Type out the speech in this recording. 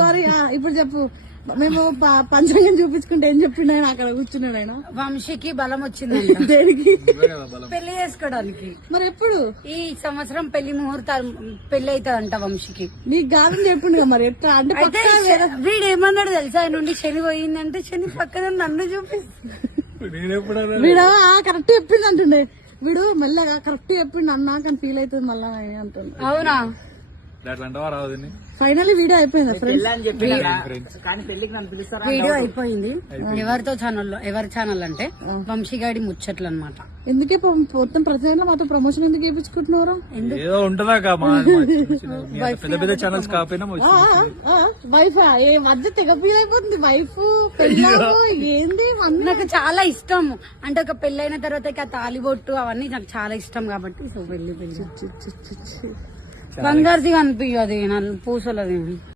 Sorry ఇప్పుడు చెప్పు. మేము పంచాంగం చూపించుకుంటే ఏం చెప్పిండు ఆయన అక్కడ కూర్చున్నాడు ఆయన? వంశీకి బలం వచ్చింది. దేనికి? పెళ్లి చేసుకోవడానికి. మరి ఎప్పుడు? ఈ సంవత్సరం పెళ్లి ముహూర్తాలు పెళ్లి అవుతుందంట వంశీకి. నీకు కాదని చెప్పిండు మరి ఎట్లా అంటే అయితే వీడు ఏమన్నాడు తెలుసా, ఆయన నుండి శని పోయిందంటే శని పక్కన నన్ను చూపిస్తుంది. వీడు కరెక్ట్ చెప్పింది అంటుండే. వీడు మెల్లగా కరెక్ట్ చెప్పిండు అన్నా కానీ ఫీల్ అవుతుంది మళ్ళా అంటుండే. అవునా? ఫైనల్లీ వీడియో అయిపోయింది వీడియో అయిపోయింది. ఎవరితో ఛానల్లో, ఎవరి ఛానల్ అంటే వంశీగాడి ముచ్చట్లు అన్నమాట. ఎందుకే మొత్తం ప్రతి దాంట్లో మాతో ప్రమోషన్ ఎందుకు చేయించుకుంటున్నారు? ఏదో ఉంటుందా పెద్ద పెద్ద ఛానల్స్ కాకపోయినా వైఫ్ ఏ మధ్య తెగ ఫీల్ అయిపోతుంది. వైఫ్ ఏంది నాకు చాలా ఇష్టం. అంటే ఒక పెళ్ళైన తర్వాత ఆ తాలిబొట్టు అవన్నీ నాకు చాలా ఇష్టం కాబట్టి సో పెళ్లి బంగారుది కనిపించదు, పూసలది.